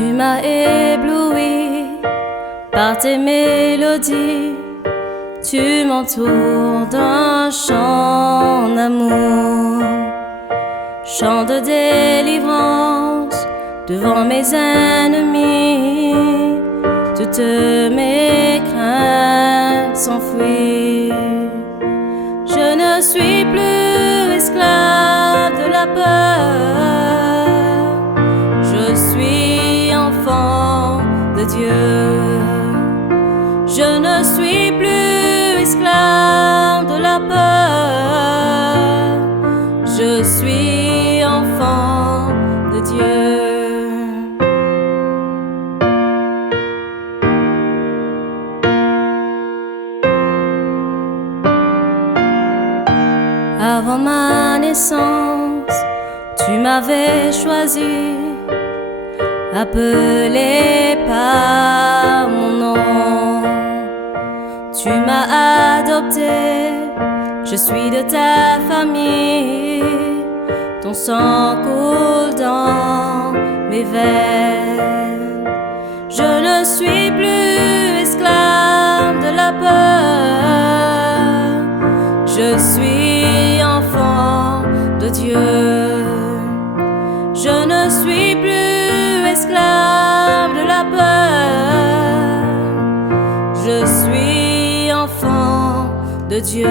Tu m'as ébloui par tes mélodies, tu m'entoures d'un chant d'amour, chant de délivrance devant mes ennemis. Toutes mes craintes s'enfuient. Je ne suis plus esclave de la peur. Je suis enfant de Dieu. Je ne suis plus esclave de la peur. Je suis enfant de Dieu. Avant ma naissance, tu m'avais choisi, appelé par mon nom. Tu m'as adopté, je suis de ta famille. Ton sang coule dans mes veines. Je ne suis plus esclave de la peur. Je suis enfant de Dieu. Je ne suis plus esclave de la peur. Je suis enfant de Dieu.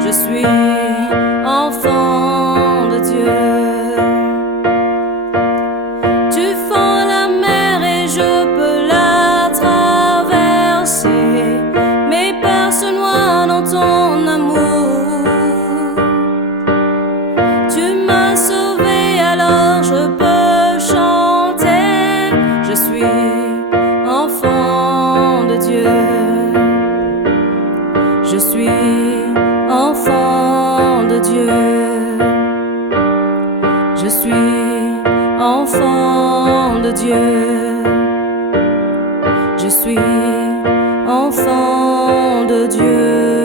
Je suis enfant de Dieu. Tu fends la mer et je peux la traverser. Mes peurs se noient dans ton amour. Tu m'as sauvé, alors je peux chanter. Je suis enfant de Dieu. Je suis enfant de Dieu. Je suis enfant de Dieu. Je suis enfant de Dieu.